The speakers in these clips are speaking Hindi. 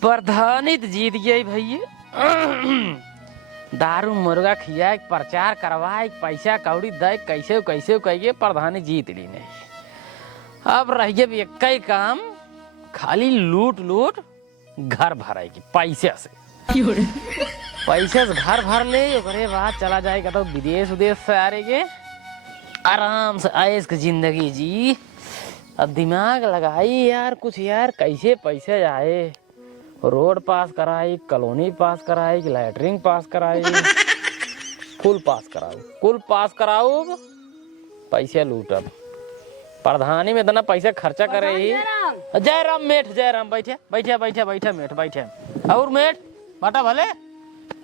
प्रधानित जीत गई भैया। दारू मुर्गा खिया प्रचार करवाए पैसा कौड़ी दे कैसे कैसे कहिए प्रधानी जीत ली नहीं। अब रह गए एक ही काम, खाली लूट लूट घर भराए की पैसे से। पैसे से घर भर ले ओकरे बाद चला जाएगा तो विदेश उदेश से आ रहे आराम से ऐश की जिंदगी जी। अब दिमाग लगाई यार कुछ यार, कैसे पैसे आए, रोड पास कराई, कॉलोनी पास कराई, लैटरिंग पास कराई, कुल पास कराओ पैसे लूटब। प्रधानी में इतना पैसा खर्चा करे ही। जय राम मेठ, जय राम बैठे बैठे बैठे बैठे मेठ बैठे और मेठ बाटा भले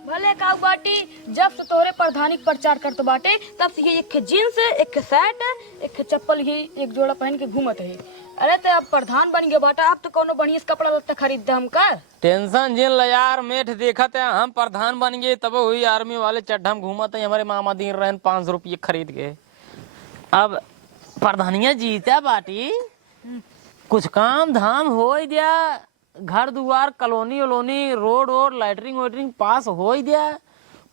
भले काऊ बाटी। जब से तोरे प्रधानी प्रचार करते बाटे तब से ये एक जींस, एक शर्ट, एक चप्पल ही एक जोड़ा पहन के घूमत है। अरे तो अब प्रधान बन गया बाटा, अब तो कोनो बढ़िया कपड़ा लत्ता खरीद दे हमका। टेंशन जिन ल यार मेठ देखत है हम प्रधान बन गए तब हुई आर्मी वाले चड्ढा में घूमत है। हमारे मामा दीन रहे 500 रुपये खरीद के। अब प्रधानिया जीता बाटी, कुछ काम धाम हो दिया, घर दुआर कॉलोनी वोलोनी रोड वोड लैटरिंग वेटरिंग पास हो दिया,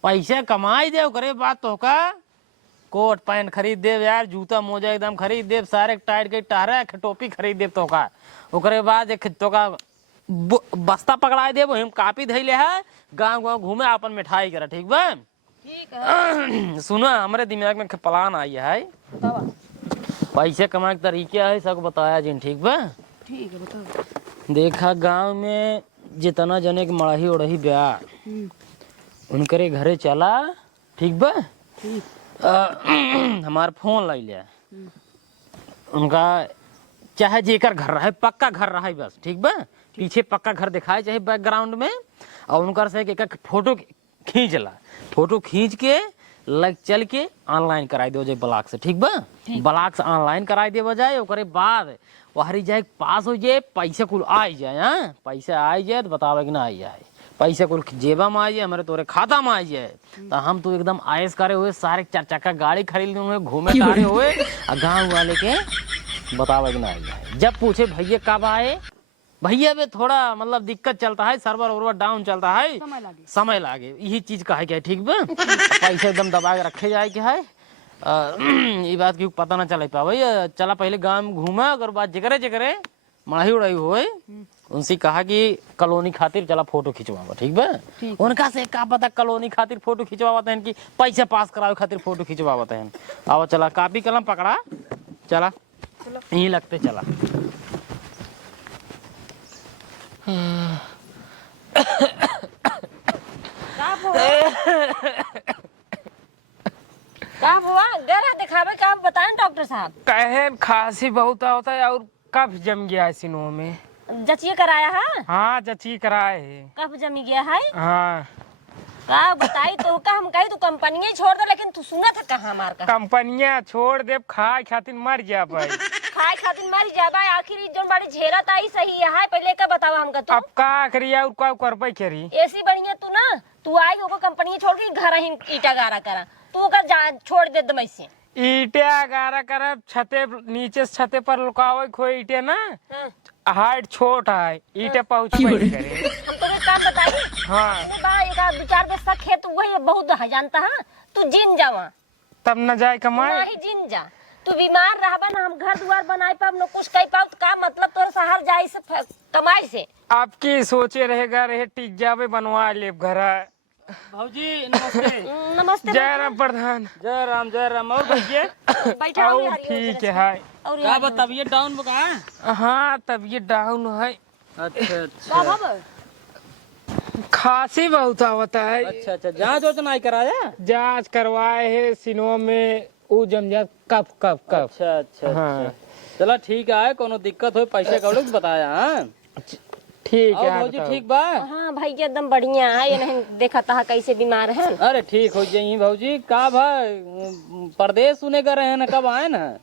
पैसा कमाई दे। ओकरे बाद तो का कोट पैंट खरीद दे यार, जूता मोजा एकदम खरीद दे, सारे टाइट के टारा टोपी खरीद दे तो का। ओकरे बाद एक तो का बस्ता पकड़ा दे, हम कापी धैले है, गाँव गाँव घूमे अपन मिठाई करा। ठीक बा? ठीक है। सुना हमारे दिमाग में प्लान आई है, पैसे कमाए के तरीके है सब बताया जिन। ठीक बा? ठीक है बताओ। देखा गांव में जितना जने के मड़ही उड़ही ब्याह उनकरे घरे चला। ठीक बा? हमार फोन लाई लिया उनका, चाहे जेकर घर रहे पक्का घर रहे बस। ठीक बा? पीछे पक्का घर दिखाए चाहे बैकग्राउंड में, और उनकर से एक फोटो खींच ला, फोटो खींच के लग चल के ऑनलाइन कराई दो जाए ब्लॉक से। ठीक बा? ब्लॉक से ऑनलाइन कराई दे जाए, ओकरे बाद वहां जाए पास हो जाए, पैसे कुल आ जाए। हाँ पैसा आ जाए तो बतावे कि ना आ जाए, पैसे कुल जेबा में आ जाए, हमारे तोरे खाता में आ जाए तो हम तो एकदम आयस करे हुए सारे 4 चक्का गाड़ी खरीद हुए घूमे तारे हुए गाँव वाले के बतावे कि ना आ जाए। जब पूछे भैया कब आए, भैया भी थोड़ा मतलब दिक्कत चलता है, सर्वर वर्वर डाउन चलता है, समय लागे यही चीज का है क्या। ठीक बा? पैसे एकदम दबा के रखे जाए क्या है, ये बात की पता ना चल पावे। चला पहले गांव में घूमा, अगर बात जगरे जगरे मड़ाई उड़ाई हुए उनसे कहा कि कॉलोनी खातिर चला फोटो खिंचवावा। ठीक बा? उनका से का पता कॉलोनी खातिर फोटो खिंचवाते हैं कि पैसे पास करावे खातिर फोटो खिंचवाते हैं। आओ चला कापी कलम पकड़ा, चला यही लगते चला। का हुआ गला दिखावे का बताएं डॉक्टर साहब। कहे खांसी बहुत होता है और कफ जम गया है सीनों में। जचिए कराया है? हाँ जची कराए है। कफ जमी गया है? हाँ का बताई तो का हम कही तू कंपनी छोड़ दे, लेकिन तू सुना था कहाँ हमार का कंपनियां छोड़ दे, खाए खातिर मर जा भाई। खाए खातिर मर जाबा, आखिर जोन बाड़ी झेरा ताई सही है पहले का बतावा हमका तू। अब का करिया और का करबे करी। ऐसी बढ़िया तू ना, तू आई होगा कंपनी छोड़ के घर ही ईटा गारा करा, तू का छोड़ दे दम ऐसे। ईटे गारा करब, छते नीचे छते पर लुकावे खोए ईटे ना। हाइट छोट है, ईटे पहुंच करे। हम तो एक काम बताई। हाँ बा एक दो चार पैसा खेत वही बहुत है जानता है, तू जिन जावा तब न जाए कमाए। नहीं जिन जा, तू बीमार रहबा ना, हम घर द्वार बनाए पाब न कुछ कई पाब, का मतलब तोर शहर जाई से कमाई से। आपकी सोचे रहेगा रहे टिक जावे बनवा ले घर। भाजी नमस्ते। नमस्ते। जय राम प्रधान। जय राम जय राम। और भैया बैठा हूं। ठीक है। और क्या बता तबीयत डाउन बका? हाँ तबीयत डाउन है। अच्छा अच्छा खांसी बहुत होता है। अच्छा अच्छा जांच वाच नहीं कराया? जांच करवाए है सीनों में वो जम जा कफ कफ कफ। अच्छा अच्छा हाँ चला ठीक है, कोनो दिक्कत हो पैसे कौड़ी बताया। हाँ ठीक है। भाजी ठीक बा? हाँ भाई एकदम बढ़िया है, ये नहीं देखा था कैसे बीमार है। अरे ठीक हो जाइए भाजी। का भाई परदेश सुने कर रहे हैं ना, कब आए ना?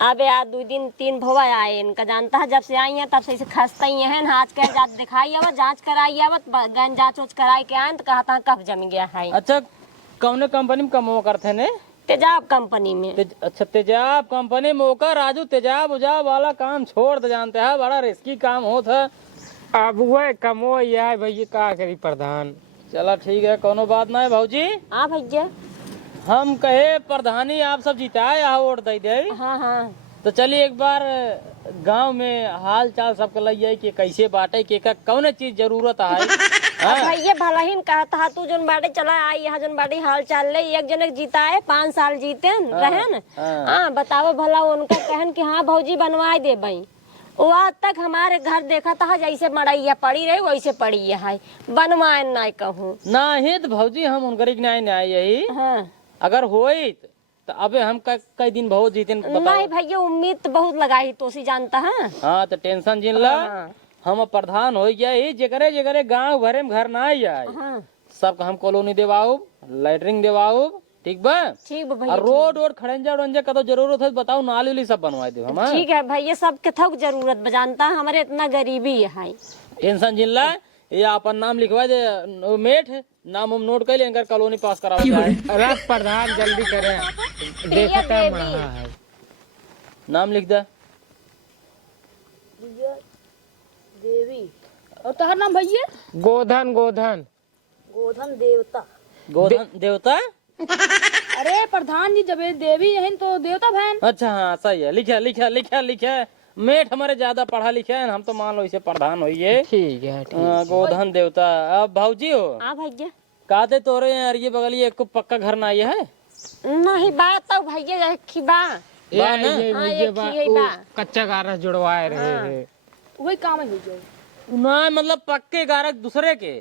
अबे आज 2 दिन 3 भवा आए, इनका जानता है जब से आई है तब से इसे खस्ता ही है ना। आज कह जांच दिखाई आवत, जांच कराई आवत, गन जांच कराई के आए तो कहा था कफ जम गया है। अच्छा कौन कंपनी में कम करते ने? तेजाब कंपनी में। अच्छा तेजाब कंपनी में होकर राजू तेजाब उजाब वाला काम छोड़ दे, जानते हैं बड़ा रिस्की काम होता। अब वह कमो है भैया, का करी प्रधान। चला ठीक है, कोनो बात ना है भाजी। हाँ भैया। हम कहे प्रधानी आप सब जिताए यहाँ वोट दे दे, हाँ हाँ। तो चलिए एक बार गांव में हाल चाल सबके लइए कि कैसे बाटे के का कौन चीज जरूरत है। अब भैया भला ही कहा था तू जोन बाटे चला आई यहाँ जोन बाटे हाल चाल ले एक जने जीता है 5 साल जीते रहे न। हाँ बताओ भला उनका कहन कि हाँ भौजी बनवा दे भाई। वो आज तक हमारे घर देखा था जैसे मड़ैया पड़ी रही वैसे पड़ी है, बनवाए ना कहूँ ना ही तो भौजी हम उनकर न्याय न्याय यही। हाँ। अगर होई तो अबे हम कई दिन बहुत जीते नहीं भैया उम्मीद तो बहुत लगाई तो सी जानता है। हाँ तो टेंशन जिन ला। हाँ। हम प्रधान हो गया ही जेकरे जेकरे गांव भरे में घर ना आई जाए। हाँ। सबका हम कॉलोनी देवाऊ, लैटरिंग देवाऊ, ठीक बा। ठीक बा भैया। और रोड और खड़ंजा उड़ंजा का तो जरूरत है बताओ, नाली उली सब बनवा दे हम। ठीक है भैया सबके थक जरूरत बजानता हमारे इतना गरीबी है। टेंशन जिन ला, ये अपन नाम लिखवा दे मेठ, नाम हम नोट कर ले, इनकर कॉलोनी पास करा जाए। अरे प्रधान जल्दी करें, देखता है। नाम लिख दे। देवी और तोहर नाम भैया? गोधन। गोधन गोधन देवता। गोधन देवता। अरे प्रधान जी जब ये देवी है तो देवता बहन। अच्छा हाँ सही है, लिखा लिखा लिखा लिखा। मेठ हमारे ज्यादा पढ़ा लिखा है, हम तो मान लो इसे प्रधान होइए। ठीक है। गोधन देवता। अब भाऊजी हो हाँ भैया। कहते तोरे यार ये बगल ये एक पक्का घर ना ये है। नहीं बात तो भैया की बा। ये हाँ, भैया एक ही है बा। कच्चा गारस जुड़वाए रहे हैं। वही काम है भैया। ना मतलब पक्के गारक दूसरे के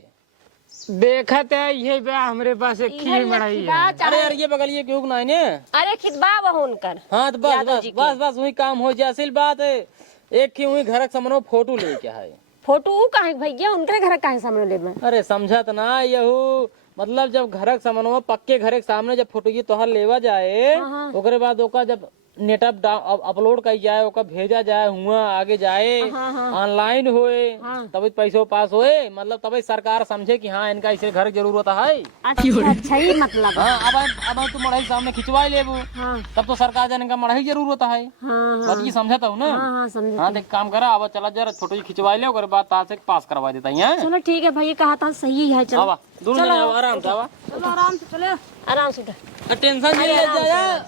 देखत है ये बा हमारे पास एक खीर मड़ाई है। अरे यार ये बगल ये क्यों ना ने। अरे खिदबा बहुनकर। हाँ तो बस बस बस बस वही काम हो जाए। असल बात है एक की वही घर समनो फोटो ले के है। फोटो काहे भैया उनके घर काहे सामने लेबे? अरे समझत ना यहू मतलब जब घर समनो पक्के घर के सामने जब फोटो ये तोहर लेवा जाए, ओकरे बाद ओका जब नेट अपलोड कर जाए, ओका भेजा जाए, हुआ आगे जाए, ऑनलाइन होए, तभी पैसों पास होए, मतलब तभी सरकार समझे कि हाँ इनका इसे घर जरूरत है। अच्छा ही मतलब। हाँ अब तुम मढ़ाई सामने खिंचवाई लेबू, तब तो सरकार जाने का मढ़ाई जरूरत है। बात ये समझता हूँ ना। हाँ देख काम करा, अब चला जरा फोटो जी खिंचवाई ले, ओकरे बाद तार से पास करवा देता है। चलो ठीक है भैया कहा था सही है। चलो दूर आराम से चलो आराम से चले। आराम से उठो। टेंशन नहीं ले जाए,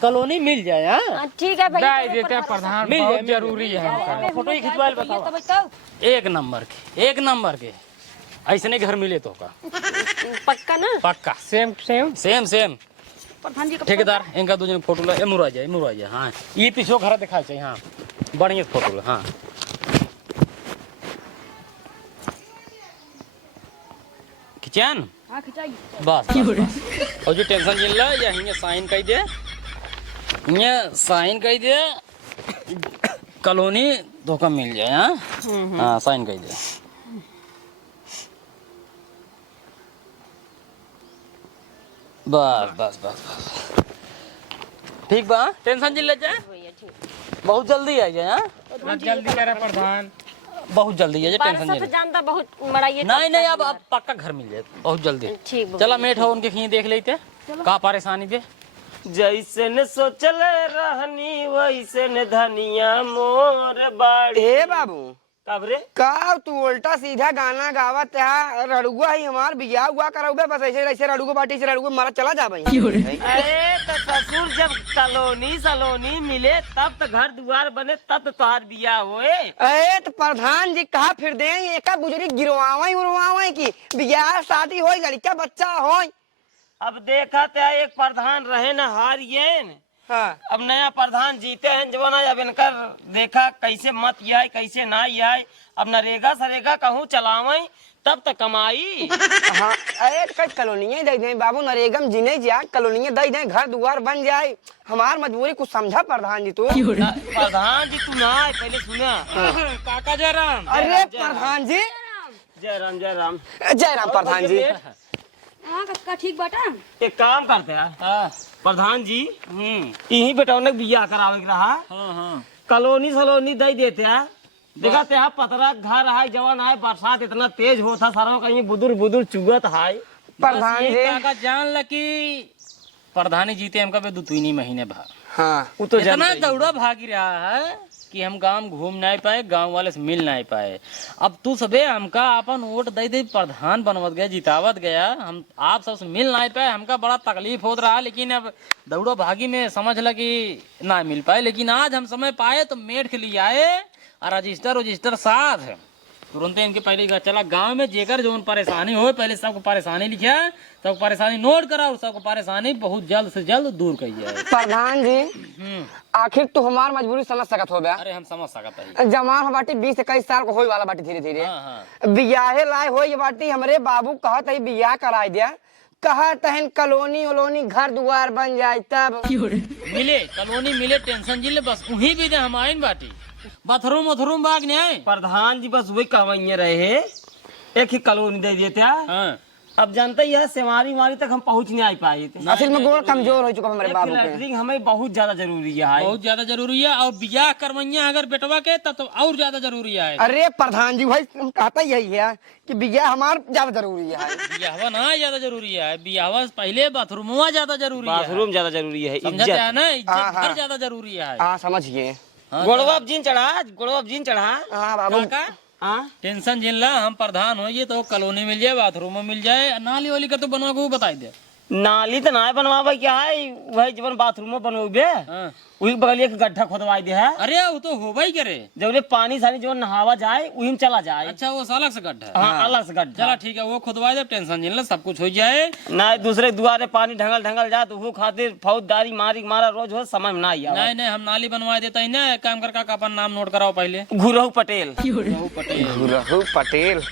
कॉलोनी मिल जाए। हाँ ठीक है भैया। दाई देते हैं प्रधान, मिल बहुत जाए, जरूरी है। फोटो ही खिंचवाई बताओ। एक नंबर के ऐसे घर मिले तो का पक्का ना? पक्का सेम सेम सेम सेम। प्रधान जी का ठेकेदार इनका दो जन फोटो ले मुरा जाए। हाँ ये पीछे घर दिखा चाहिए। हाँ बढ़िया फोटो ले। हाँ किचन। हाँ खिंचाई। बस और जो टेंशन जिन ला या हिंगे साइन कर दे, हिंगे साइन कर दे, कॉलोनी धोखा मिल जाए। हाँ हाँ साइन कर दे। बस बस बस बस ठीक बा। टेंशन जिन ले जाए, बहुत जल्दी आ जाए। हाँ जल्दी करे प्रधान, बहुत जल्दी आ जाए। टेंशन तो जिन जानता बहुत मड़ाई। नहीं अब पक्का घर मिल जाए बहुत जल्दी। ठीक चला मेठ हो उनके खी देख लेते का परेशानी दे। जैसे न सोचल रहनी वैसे न धनिया मोर बाड़ी। ए बाबू कब रे का तू उल्टा सीधा गाना गावत है? रड़ुआ ही हमार बियाह हुआ करौबे बस ऐसे ऐसे रड़ुआ बाटी से रड़ुआ मारा चला जा भाई। अरे तो ससुर जब कॉलोनी सलोनी मिले तब तो घर द्वार बने, तब तो तोहार बियाह होए। अरे तो प्रधान जी कहा फिर दे एक बुजुर्ग गिरवावे उड़वावे की बियाह शादी हो लड़का बच्चा हो। अब देखा तो एक प्रधान रहे न हारिए न। हाँ। अब नया प्रधान जीते हैं जवाना, अब इनकर देखा कैसे मत आए कैसे ना आए। अब नरेगा सरेगा कहूँ चलावे तब तक कमाई। हाँ अरे तो कॉलोनिये दे दे बाबू, नरेगम जिने जा कॉलोनिये दे दे, घर द्वार बन जाए। हमार मजबूरी कुछ समझा प्रधान जी तू। प्रधान जी तू ना आए पहले सुना। काका जयराम। अरे प्रधान जी जय राम जय राम। जय राम प्रधान जी। हाँ कक्का ठीक बाटा। एक काम करते हैं प्रधान जी, यही बेटौने बियाह करावे के रहा। कॉलोनी सलोनी दे देते हैं। देखा ते पतरा घर है जवान है, बरसात इतना तेज होता सारा कहीं बुदुर बुदुर चुगत है। प्रधान जी काका जान ल कि प्रधानी जीते हमका बे 2-3 महीने भा हाँ वो तो इतना जानते ही। दौड़ा भागी रहा है कि हम गांव घूम नहीं पाए, गांव वाले से मिल नहीं पाए। अब तू सबे हमका अपन वोट दे दे प्रधान बनवत गया, जितावत गया, हम आप सबसे मिल नहीं पाए, हमका बड़ा तकलीफ होत रहा। लेकिन अब दौड़ो भागी में समझ ल कि ना मिल पाए। लेकिन आज हम समय पाए तो मेट के लिए आए और रजिस्टर साथ है तुरंत इनके पहले चला गांव में जेकर जो परेशानी हो पहले सबको परेशानी लिखा, सबको परेशानी नोट करा और सबको परेशानी बहुत जल्द से जल्द दूर कही जाए। प्रधान जी आखिर तो हमार मजबूरी समझ सकत हो बे। अरे हम समझ सकते हैं। जवान हो बाटी 20-21 साल को होई वाला बाटी धीरे धीरे हाँ। बियाहे लाए होई बाटी। हमरे बाबू कहत है बियाह कराई दिया, कहत हन कॉलोनी ओलोनी घर दुआर बन जाए तब मिले कॉलोनी मिले टेंशन जिले बस वहीं भी दे हम आइन बाटी बाथरूम बाग न्याय। प्रधान जी बस वही कहवैया रहे एक ही कॉलोनी दे देते हैं। हाँ। अब जानते ही है सेवारी मारी तक हम पहुंच नहीं आ पाए थे। असल में गोड़ कमजोर हो चुका हमारे एक बाबू के। लैट्रिन हमें बहुत ज्यादा जरूरी है। बहुत ज्यादा जरूरी है और बियाह करवैया अगर बेटवा के तब तो और ज्यादा जरूरी है। अरे प्रधान जी भाई कहता यही है कि बियाह हमार ज्यादा जरूरी है। बियाहवा ना ज्यादा जरूरी है, बियाहवा से पहले बाथरूमवा ज्यादा जरूरी है। बाथरूम ज्यादा जरूरी है। समझते हैं ना, हाँ, इज्जत हाँ। घर ज्यादा जरूरी है। हाँ समझिए। हाँ, गोड़वा अब जीन चढ़ा। हाँ बाबू काका हाँ टेंशन जिन ला हम प्रधान होइए तो कॉलोनी मिल जाए, बाथरूम मिल जाए, नाली वाली का तो बनवा को बताई दे। नाली तो ना बनवाबे क्या है, वही जीवन बाथरूम बनोगे हाँ। वही बगल एक गड्ढा खोदवाई दे है। अरे वो तो होबा ही करे। जब ले पानी सानी जो नहावा जाए वही में चला जाए। अच्छा वो अलग से गड्ढा है। हाँ अलग से गड्ढा। चला ठीक है वो खुदवा दे, टेंशन जिन ला सब कुछ हो जाए। ना दूसरे दुआरे पानी ढंगल जाए तो वो खातिर फौजदारी मारा रोज हो समझ में ना आया। नहीं हम नाली बनवा देता ही ना। काम कर का अपन नाम नोट कराओ पहले। घुरहु पटेल। रघु पटेल।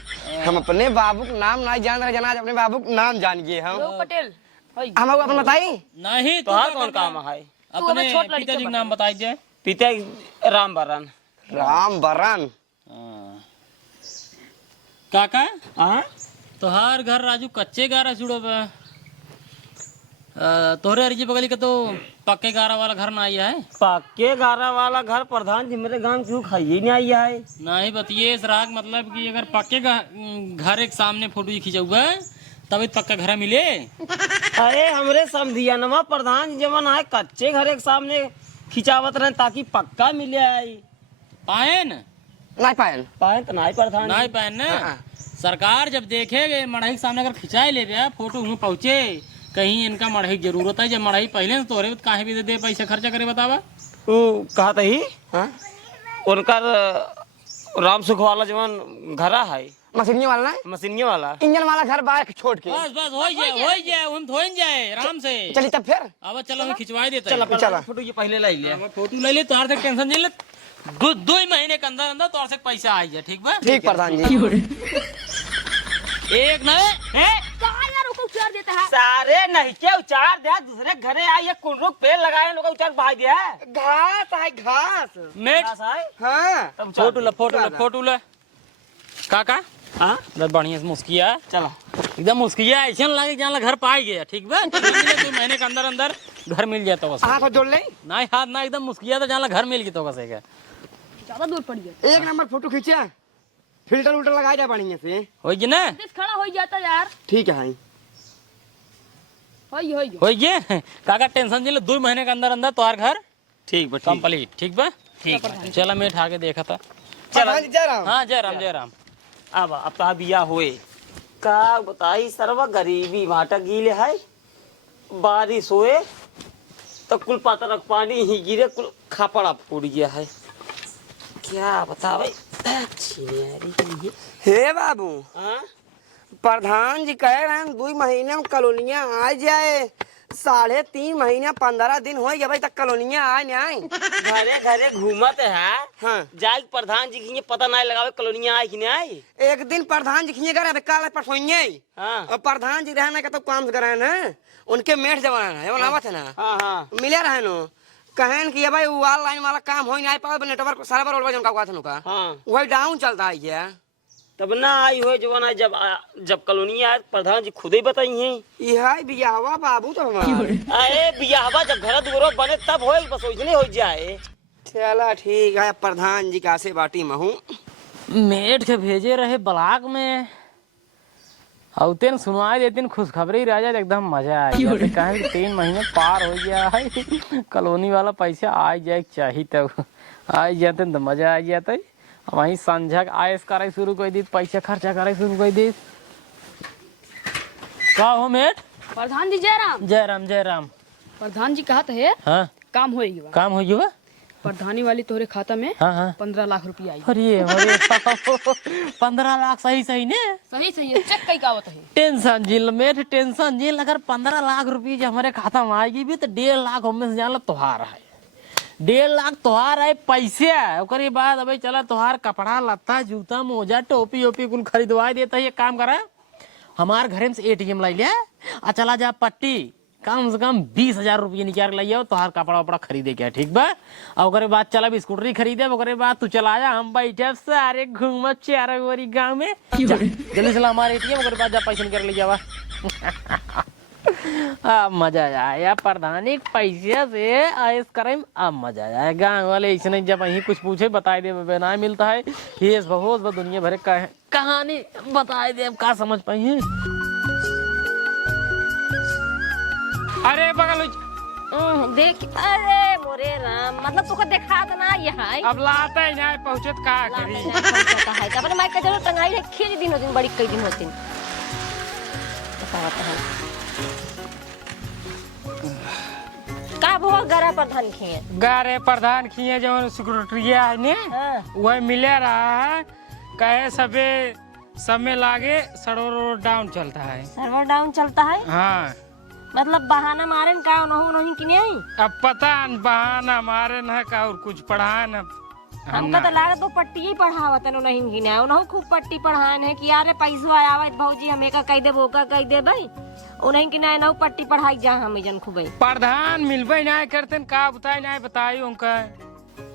हम अपने बाबू का नाम नहीं जान रहे, जना अपने बाबू का नाम जान गए हम। रघु पटेल होई। हम अपन बताई नहीं तो हाँ कौन काम है? अपने छोट लड़के पिताजी का नाम बताई दे। पिता राम बरन। राम बरन। काका हाँ तोहार घर राजू कच्चे गारा जुड़ो बा। तोहरे अर्जी बगली का तो पक्के गारा वाला घर ना आया है। पक्के गारा वाला घर प्रधान जी मेरे गांव क्यों खाइए नहीं आई है। नहीं बतिए इस राग मतलब कि अगर पक्के घर एक सामने फोटो खींचा तभी पक्का घर मिले। अरे हमरे समधियनवा प्रधान जी जवन आए कच्चे घर एक सामने खिंचावत रहे ताकि पक्का मिले आई। पायन नहीं पायल। पाए तो नहीं प्रधान नहीं पायन ना। सरकार जब देखेगे मढ़ई के सामने अगर खिंचाए ले गया फोटो वहीं पहुंचे कहीं इनका मढ़ई की जरूरत है। जब मढ़ई पहले से तोरे काहे भी दे पैसा खर्चा करे बतावा। वो कहा था ही हाँ? उनका राम सुख वाला जवन घरा है मशीनिया वाला ना, मशीनिया वाला। इंजन वाला घर बाइक छोड़ के। बस हो जाए आराम से। चलिए तब फिर अब चलो हम खिंचवाई देते चला हैं। चला। फोटो ये पहले ला लिया। फोटो ले ले तोहर से टेंशन नहीं ले। 2 महीने के अंदर अंदर तोहर से पैसा आई जाए ठीक बा। ठीक प्रधान जी। एक नहीं कहाँ यार उसको उचार देता है। सारे नहीं के उचार दे दूसरे घरे आई ये कुंडरुक पेड़ लगाए लोग उचार भाई दिया है। घास है घास। मेट हाँ फोटो ले काका। हाँ बस बढ़िया से मुस्किया चला एकदम मुस्किया ऐसा लगे जहाँ घर पाई गया ठीक बा। 2 महीने के अंदर अंदर घर मिल जाए तो बस। हाथ को जोड़ ले। नहीं हाथ ना एकदम मुस्किया तो जहाँ घर मिल गई तो बस है। ज्यादा दूर पड़ गया। एक नंबर फोटो खींचा, फिल्टर उल्टर लगा जाए बढ़िया से। होगी ना दिस खड़ा हो जाता यार। ठीक है होई होगी काका टेंशन नहीं ले। 2 महीने के अंदर अंदर तोहार घर ठीक बा कंप्लीट ठीक बा। ठीक चला मैं उठा के देखा था। प्रधान जी जय राम। हाँ जय राम। अब तो बिया हुए का बताई सर्व गरीबी भाटा गीले है। बारिश हुए तो कुल पातर पानी ही गिरे कुल खापड़ा फूट गया है। क्या बतावे हे बाबू हाँ? प्रधान जी कह रहे हैं 2 महीने में कॉलोनियाँ आ जाए। 3.5 महीना 15 दिन हो गए तक कॉलोनियाँ आए नहीं आए। घरे घरे घूमत है। हाँ। जाए प्रधान जी की पता नहीं लगावे कॉलोनियाँ आई कि नहीं आई। एक दिन प्रधान जी खिए करे काल परसोइए हाँ और प्रधान जी रहने का तो काम करे ना उनके मेठ जवाना है आवत है ना। हाँ हाँ मिले रहे नो कहन कि भाई वो ऑनलाइन वाला काम हो नहीं पाए नेटवर्क सर्वर और का का हाँ वही डाउन चलता है क्या। तब ना आई हो जवाना जब कॉलोनी आए प्रधान जी खुद ही बताई है। यह बियाहवा बाबू तो हमारे। अरे बियाहवा जब घर दुगरो बने तब हो बस वैसे हो जाए। चला ठीक है प्रधान जी का से बाटी महू। मेट के भेजे रहे ब्लॉक में और तेन सुनवाई देते खुशखबरी रह जाए एकदम मजा आ जाए। कहे 3 महीने पार हो गया है, कॉलोनी वाला पैसा आ जाए चाहिए, तब आ जाते तो मजा आ जाते। वहीं संझा आयस करे शुरू कर दी, पैसा खर्चा करे शुरू कर दी। का हो मेट? प्रधान जी जयराम। जयराम जयराम। प्रधान जी कहत है हाँ काम होएगी बा। काम हो गया? प्रधानी वाली तोरे खाता में हाँ हाँ 15 लाख रुपया आई। अरे 15 लाख सही सही ने? सही सही है, चेक कई कावत है। टेंशन झील मेट, टेंशन झील। अगर 15 लाख रुपये जब हमारे खाता में आएगी भी तो 1.5 लाख हमें से जान लो त्योहार है। 1.5 लाख त्योहार है पैसे। ओकरे बाद अबे चला त्योहार कपड़ा लत्ता जूता मोजा टोपी ओपी कुल खरीदवा देता है। ये काम करा हमारे घर में से ATM ला लिया आ चला जा पट्टी कम से कम 20,000 रुपये निकाल लिया तोहार कपड़ा वपड़ा खरीदे क्या, ठीक बा? और ओकरे बाद चला भी स्कूटरी खरीदे। ओकरे बाद तू चला जा, हम बैठे सारे घूम चार गोरी गाँव में। जल्दी चला हमारे ATM, ओकरे बाद जा पैसा निकाल लिया बा। अब मजा आया प्रधानी पैसे से आयस करे। अब मजा आया। गाँव वाले ऐसे नहीं जब वही कुछ पूछे बताए दे ना मिलता है। ये बहुत दुनिया भरे का कहानी बताए दे, का समझ पाई। अरे बगल देख, अरे मोरे राम, मतलब तुका देखा तो ना ये है। अब लाता ही ना पहुंचत का करी। अपने माइक का जरूर टंगाई है, खींच दिन होती बड़ी कई दिन होती का भो गरा प्रधान खिए गारे प्रधान खिए जो सिक्योरिटिया है ने वह मिले रहा है। कहे सबे समय लागे सर्वर डाउन चलता है। सर्वर डाउन चलता है? हाँ मतलब बहाना मारे न का नहीं नहीं कि नहीं? अब पता न बहाना मारे न का और कुछ पढ़ा न। हमका तो लागत वो पट्टी ही पढ़ावत है नहीं कि नहीं उन्हों खूब पट्टी पढ़ान है कि यारे पैसा आवे भौजी हमें का कह देबो का कह दे भाई उन्हीं कि नहीं ना पट्टी पढ़ाई जा हम जन खूब प्रधान मिलबे नहीं करते का बताई नहीं बताई उनका।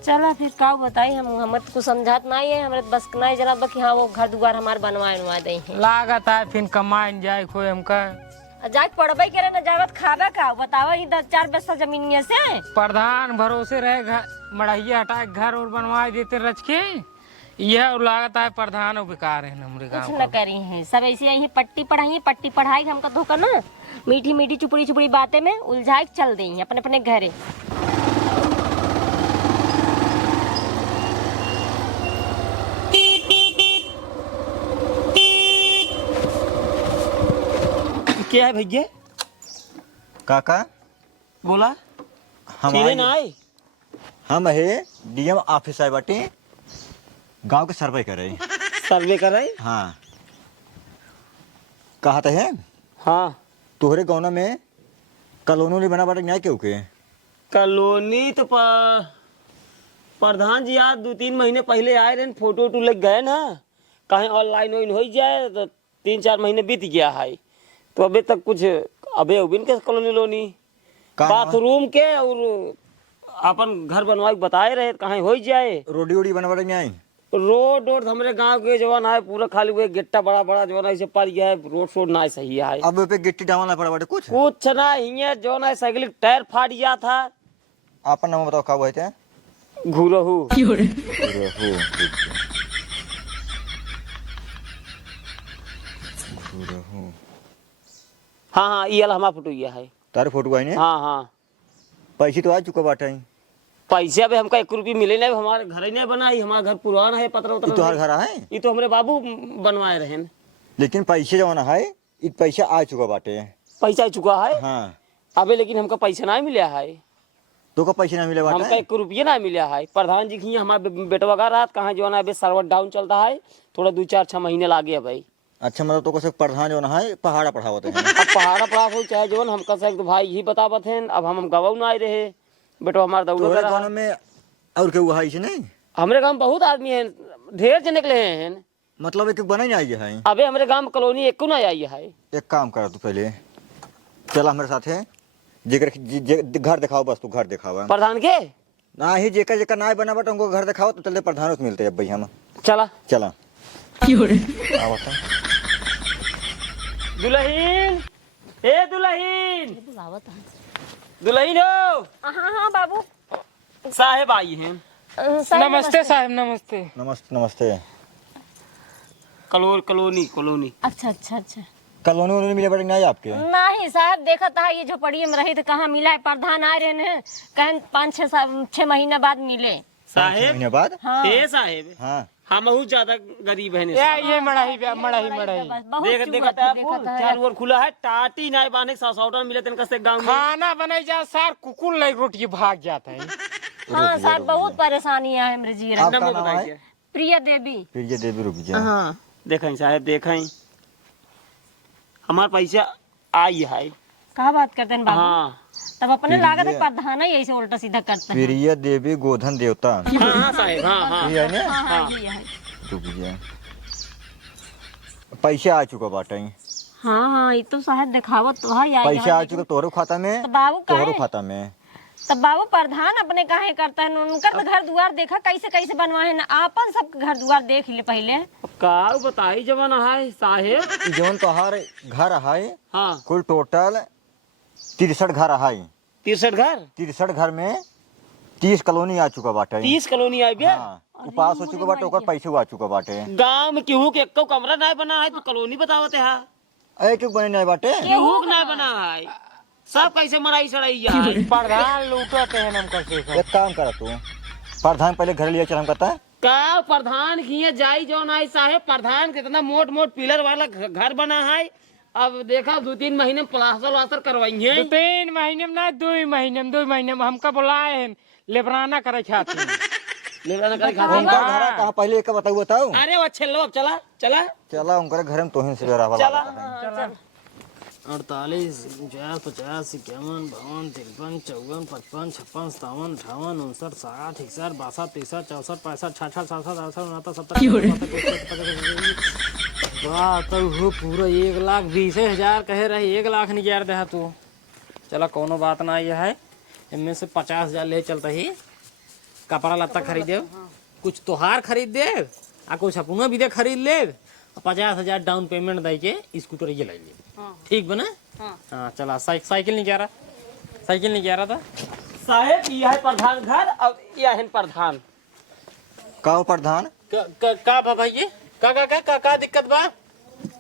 चला फिर का बताई हम तो कुछ समझात नहीं है हमारे बस नहीं जरा कि हाँ वो घर दुआर हमारे बनवा दे लागत है फिर कमाए जाए कोई हमका जाके पढ़बे करे ना जावत खाबे का बतावा ही 10-4 बस्ता जमीन से। प्रधान भरोसे रहे घर मड़हिया हटा घर और बनवा देते रच के। यह लागत है प्रधान और बेकार है हमारे गाँव कुछ न करी है सब ऐसे यही पट्टी पढ़ाई हमका धोखा ना मीठी मीठी चुपड़ी चुपड़ी बातें में उलझाए चल दी अपने अपने घरे। क्या है भैया? काका बोला हम सीधे ना आए। हम है DM ऑफिस आए बाटे गांव के सर्वे करे। सर्वे कर रहे? हाँ कहते हैं हाँ तुहरे गाँव में कॉलोनी बना बाटे न्याय क्यों के? कॉलोनी तो प्रधान जी आज 2-3 महीने पहले आए रहे फोटो वोटो लग गए ना कहीं ऑनलाइन वाइन हो जाए तो 3-4 महीने बीत गया है तो अभी तक कुछ अबे उबिन के कॉलोनी लोनी बाथरूम के और अपन घर बनवाए बताए रहे कहीं हो जाए। रोडी वोडी बना बाटे न्याय रोड हमारे गांव के जवान है पूरा खाली हुए गिट्टा बड़ा बड़ा जवान ऐसे पड़ गया है रोड शोड ना सही है। अब पे गिट्टी डालना पड़ा बाटे कुछ ना हिये जवान है साइकिल टायर फाट गया था। आपन नाम बताओ का हुआ थे? घुरहू हाँ हाँ ये हमारा फोटो ये है। तारे फोटो आई ने? हाँ हाँ पैसे तो आ चुका बाटे। पैसे अभी हमका 1 रुपये मिले नहीं हमारे घर ही नहीं बना हमारा घर पुराना है पत्र ये तो हर घर है ये तो हमारे बाबू बनवाए रहे हैं। लेकिन पैसे जवाना है ये पैसा आ चुका बाटे। पैसा चुका है हाँ अबे लेकिन हमका पैसा नहीं मिला है। तो का पैसे ना मिले हमका बाटे? 1 रुपये ना मिला है। प्रधान जी की हमारा बेटवा का रात कहाँ जो है अभी सर्वर डाउन चलता है थोड़ा 2-4-6 महीने लागे भाई। अच्छा मतलब तो कैसे प्रधान जो है पहाड़ा पढ़ावत है? अब पहाड़ा पढ़ा हो चाहे जो हमका से तो भाई ही बतावत हैं। अब हम गवाऊ ना आए रहे बेटो हमारा दौड़ तोहरे गाँव में और के हुआ है नहीं? हमारे गाँव में बहुत आदमी हैं ढेर जने निकले हैं। मतलब एक बने नहीं आई है? अबे हमारे गाँव में कॉलोनी एक को ना आई है। एक काम कर तू पहले चला हमारे साथ है घर दिखाओ बस तू घर दिखावा प्रधान के ना ही जेकर जेकर ना बना बट उनको घर दिखाओ तो चलते प्रधान से मिलते अब भाई हम चला चला दुल्हीन ए दुल्हीन दुल्हीन हो। हाँ बाबू साहेब आई हैं। नमस्ते साहब नमस्ते। नमस्ते नमस्ते। कलोनी अच्छा कॉलोनी वॉलोनी मिले बड़े नहीं आपके? नहीं साहब, देखा था ये झोपड़िए में रही तो कहाँ मिला है। प्रधान आ रहे हैं, कहीं 5-6 महीने बाद मिले। साहेब महीने बाद? हाँ। ए साहेब हाँ हम बहुत ज्यादा गरीब है ये मड़ाही मड़ाही बहुत देख चूहा देखा था, था देखा था। चार ओर खुला है, टाटी नहीं बाने सौटा मिले तनका से गांव में। खाना बनाई जा सार कुकुर लग रोटी भाग जाता है। हाँ साहब, बहुत परेशानियां है मेरे जी। आपका नाम है? प्रिया देवी। प्रिया देवी, रुक जा। हाँ देखें साहेब देखें, हमार पैसा आई है। कहा बात करते हैं बाबू? हाँ तब अपने लागत है प्रधान ही ऐसे उल्टा सीधा करते हैं। प्रिया देवी गोधन देवता, हाँ साहेब हाँ हाँ ये है ना? हाँ हाँ जी है। रुक जा, पैसा आ चुका बाटे। हाँ हाँ, ये तो शायद दिखावत तो है यार। पैसा आ चुका तोहरो खाता में, तो बाबू तोहरो कहे खाता में। तब बाबू प्रधान अपने काहे करता है? उनकर तो घर द्वार देखा कैसे कैसे बनवाए ना, आपन सब घर द्वार देख ले पहले। का बताई जवन है साहेब। जवन तोहार घर है हाँ कुल टोटल 63 घर है। 63 घर, 63 घर में 30 कॉलोनी आ चुका बाटे। 30 कॉलोनी आई बे। हाँ, उपास हो चुका बाटे, ओकर पैसे आ चुका बाटे। गांव में केहू के एको कमरा नहीं बना है तो कॉलोनी बतावते है। अरे क्यों बने नहीं बाटे? केहू के नहीं बना है, सब कैसे मराई सड़ाई है। प्रधान लूटते हैं हम कैसे। एक काम कर तू, प्रधान पहले घर लिया चल, हम कहता है का प्रधान किए जाई जो ना साहेब। प्रधान कितना मोट मोट पिलर वाला घर बना है। अब देखा 2-3 महीने में प्लास्टर वास्टर करवाएंगे। 3 महीने में ना 2 महीने में हमका बुलाए हैं लेबराना करे खातिर। लेबराना करे खातिर। उनका घर कहाँ पहले एक बताओ। अरे वो अच्छे लोग चला चला चला उनका घर में तोहिन से बेरा वाला। 48, 49, 50, 51, 52, 53, 54, 55, 56, 57, 58, 59, 60, 61, 62, 63, 64, 65, 66, 67, 68, 69, 70, वाह तो हो पूरा 1,20,000 कहे रही। 1 लाख नहीं यार दे तू। चला कोनो बात ना ये है, इनमें से 50,000 ले चलता ही कपड़ा लत्ता खरीदे, कुछ त्योहार खरीद दे आ कुछ अपना भी दे खरीद ले। 50,000 डाउन पेमेंट दे के स्कूटर ये ले ले। ठीक बना? हाँ चला। साइकिल नहीं कह रहा, साइकिल नहीं कह रहा था साहेब। ये है प्रधान घर और ये है प्रधान। का हो प्रधान? का बाबा ये का दिक्कत बा?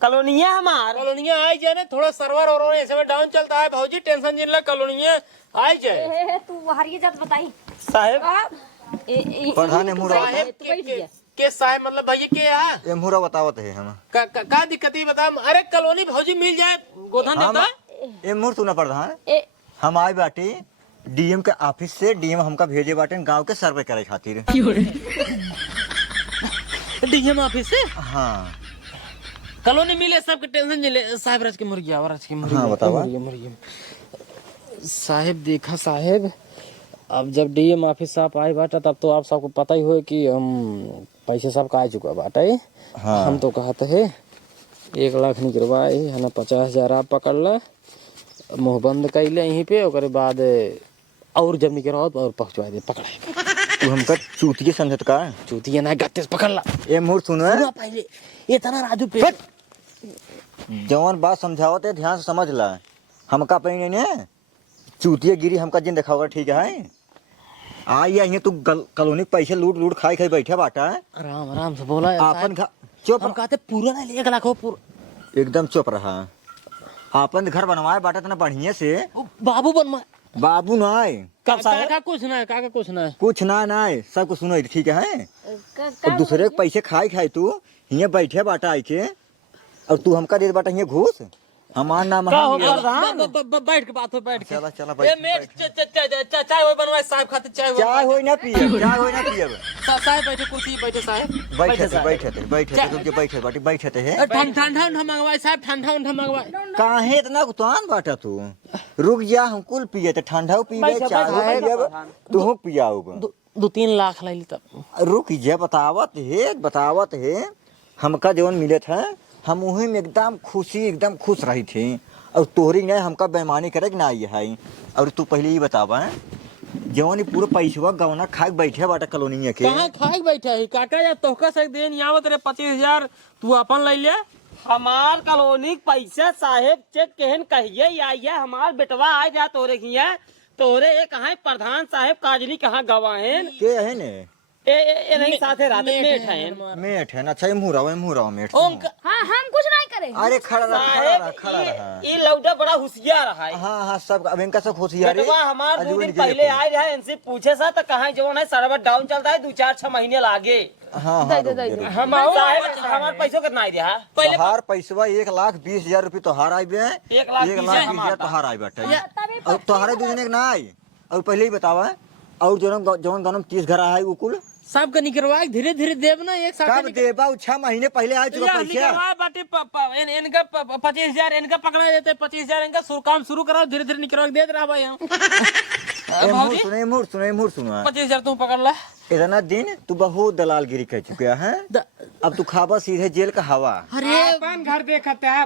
कॉलोनिया हमार कॉलोनिया आई जाए ना, थोड़ा सर्वर और ऐसे में डाउन चलता है भौजी, टेंशन जिन लग कॉलोनिया आई जाए। तू हरिये जात बताई साहेब। प्रधान ने मुरा के साहब मतलब भैया के यहाँ ये मुरा बतावत है हम। का दिक्कत ही बता। अरे कॉलोनी भौजी मिल जाए गोधन देता। ये मुर तू ना प्रधान, हम आए बाटी डीएम के ऑफिस से। डीएम हमका भेजे बाटे गांव के सर्वे करे खातिर। डीएम ऑफिस से हाँ कॉलोनी मिले, सबके टेंशन जिले। साहब राज की मुर्गिया, राज की मुर्गिया। हाँ, बतावा। मुर्गिया साहेब देखा साहेब, अब जब डीएम ऑफिस आप आए बाटा तब तो आप सबको पता ही हो कि हम पैसे सब का आ चुका बाटा है। हाँ। हम तो कहते है 1 लाख नहीं करवाए है ना, 50,000 आप पकड़ ला, मुँह बंद कर ले यहीं पे, और बाद और जब नहीं करवाओ और पहुँचवा दे पकड़े। तू हमका चूतिए समझत का? चूतिया ना गत्ते से पकड़ ला। ये मुर सुनो पहले इतना राजू पे जवान बात समझावत है, ध्यान से समझ ला। हमका पहले ने चूतिया गिरी हमका जिन दिखाओगा, ठीक है? आई यहाँ तू कॉलोनी पैसे लूट लूट खाई खाई बैठे बाटा है। आराम आराम से बोला आपन घर चुप, हम कहते पूरा ना 1 लाख हो पूरा। एकदम चुप रहा। आपन घर बनवाए बाटा तना बढ़िया से। बाबू बनवा बाबू ना आए कब साहब का कुछ ना है, का कुछ ना है। कुछ ना आए, सब कुछ सुनो, ठीक है? और दूसरे के पैसे खाई खाई तू यहाँ बैठे बाटा आई के, और तू हमका दे बाटा यहाँ घूस। हमार नाम बैठ के बात हो, बैठ के। चला चला ए बैठ। मेट चाय वो बनवाए साहब खाते चाय चाय होई ना पिए, चाय होई ना पिए। साहब बैठे कुर्सी बैठे साहब बैठे रुक बैठे बाटी बैठे है। ठंडा ठंडा मंगवाए साहब, ठंडा मंगवाए। काहे इतना गुतान बाटा तू? रुक जा, हम कुल पिए थे, ठंडा पिए, चाय पिए, तू पियाओ। 2-3 लाख ले ली तब। रुक जा, बतावत है हमका जवन मिले था, हम वही में एकदम खुश रही थी। और तोहरी नहीं हमका बेईमानी करे कि ना ये है। और तू पहले ही बतावा, जवन ही पूरा पैसा गवना खा के बैठे बाटा कॉलोनी के। कहाँ खाए बैठा है काका? या तोहका से देन आवत रे 25,000 तू अपन ले ले। हमार कॉलोनी पैसा साहेब चेक केहन कहिए आइए, हमार बेटवा आ जा तोरे किया तोरे एक कहाँ प्रधान साहेब काजनी कहाँ गवाहेन के है ने? ए नहीं साथे रहते मेठ हैं। मेठ है ना? अच्छा, मुँह रहो मेठ। हाँ हम कुछ नहीं करे। अरे खड़ा रहा। ये लौटा बड़ा होशियार है। हाँ सब अब इनका सब होशियारी। बेटवा हमार 2 दिन पहले आए रहा, इनसे पूछे सा तो कहाँ जो है सर्वर डाउन चलता है, 2-4-6 महीने लागे। हाँ हम हमारे पैसों कितना आई रहा? तोहार पैसवा 1,20,000 रुपये तोहार आई बे। 1,20,000 तोहार आई बाटे। और तोहारे 2 दिन ना आई। और पहले ही बतावा, और जौन गाँव 30 घर है वो कुल सबका निकलवा धीरे धीरे देव ना एक साथ कब देबा? 6 महीने पहले आ चुका पैसा। निकलवा बाटे इनका 25,000 इनका पकड़ा देते, 25,000 इनका काम शुरू कराओ, धीरे धीरे निकलवा दे रहा भाई हम। मुड़ सुना 25,000 तुम पकड़ ला। इतना दिन तू बहुत दलालगिरी कर चुका है। अब तू खाबा सीधे जेल का हवा। अरे अपन घर देखते है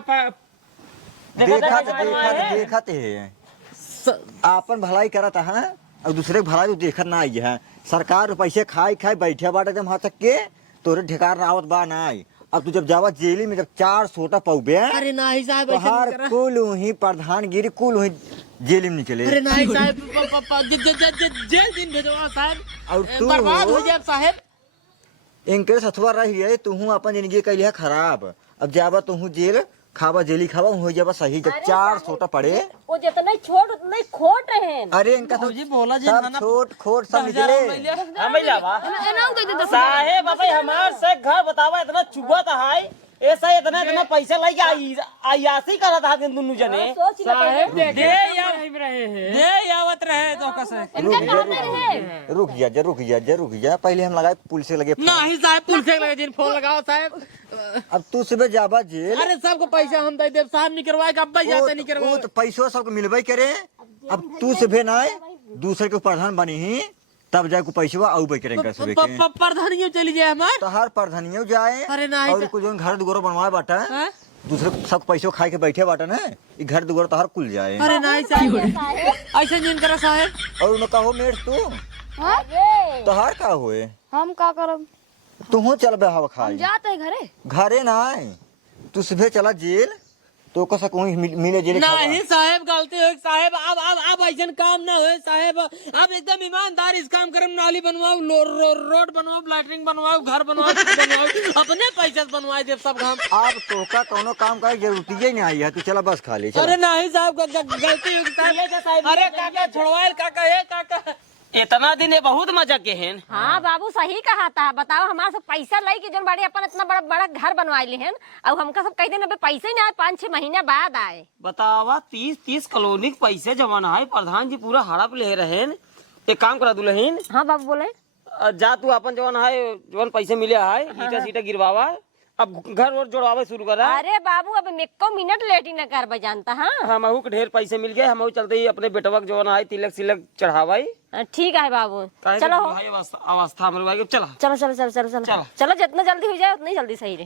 देखत है आपन भलाई करत है और दूसरे के भलाई देखत ना आई है। सरकार पैसे खाई बैठे बाटे एकदम हाथ तक के तोरे ठिकार आवत बा ना आई। अब तू जब जावा जेली में, जब 4 सोटा पौबे, अरे नहीं साहब तोहार कुल ही प्रधानगिरी कुल ही जेल में निकले। अरे नहीं साहब जेल दिन भेजवा साहब, और तू बर्बाद हो जाए साहब। इनके सथवा रही है, तू अपन जिंदगी कैली है खराब। अब जावा तू जेल खावा, जेली खावा हो जावा सही। जब 4 सोटा पड़े वो जितना छोट उतना खोट रहे हैं। अरे इनका जी बोला जी सब छोट खोट सब निकले। साहेब भाई हमार से घर बतावा, इतना चुभत है ऐसा, इतना पैसा लेके आयासी करत है दोनों जने। साहेब दे आवत रहे तो कैसे? रुक जा पहले हम लगाए पुल से लगे फोन। नहीं साहब पुल से लगे जिन फोन लगाओ साहब। अब तू सुबह जाबा जेल। अरे सबको पैसा हम दे देव साहब, नहीं करवाए अब जाते नहीं करवाए। वो तो पैसों सबको मिलवाई करे। अब तू सुबह ना आए, दूसरे के प्रधान बनी ही तब जाके पैसा आउ बे करेंगे सुबह के। प्रधानियों चली जाए हमार। तो हर प्रधानियों जाए। अरे नहीं और कुछ घर दुगोरो बनवाए बाटा, दूसरे सब पैसों खाए के बैठे बाटा ना, ये घर दुगोरो तो हर कुल जाए। अरे नहीं साहब ऐसा नहीं करा साहब। और उन्हें कहो मेर तू तो हर का होए, हम का करब? तू चल बे हवा खाई। जाते हैं घरे। घरे ना आए, तू सुबह चला जेल तो कसा कोई मिले जेल। नहीं साहब गलती हो साहब। अब ऐसा काम ना हो साहब। अब एकदम ईमानदार इस काम करम, नाली बनवाओ, रोड बनवाओ, लैटरिन बनवाओ, घर बनवाओ, अपने पैसे बनवाए दे सब काम। अब तो का कोनो काम का जरूरत ही नहीं आई है, तू चला बस खा ले। अरे नहीं साहब गलती हो साहब। अरे काका छोड़वाए काका है काका। इतना दिन ये बहुत मजा के हैं। हाँ बाबू सही कहा था। बताओ हमारा सब पैसा लाई के जन बाड़ी अपन इतना बड़ा बड़ा घर बनवा ली हैं, और हमका सब कह देना पैसे नहीं आए, 5-6 महीने बाद आए। बतावा 30 कॉलोनी के पैसे जमाना है, प्रधान जी पूरा हड़प ले रहे हैं। एक काम करा दुल्हन। हाँ बाबू बोले। जा तू अपन जवान है, जवान पैसे मिले है, ईटा सीटा गिरवावा, अब घर और जोड़वावे शुरू करा। अरे बाबू अब एको मिनट लेट ही न कर बजानता। हाँ हमहू के ढेर पैसे मिल गए, हमहू चलते ही अपने बेटवा के जवान है तिलक सिलक चढ़ावाई। ठीक है बाबू चलो। अवस्था चला चलो जितना जल्दी हो जाए उतनी जल्दी सही रहे।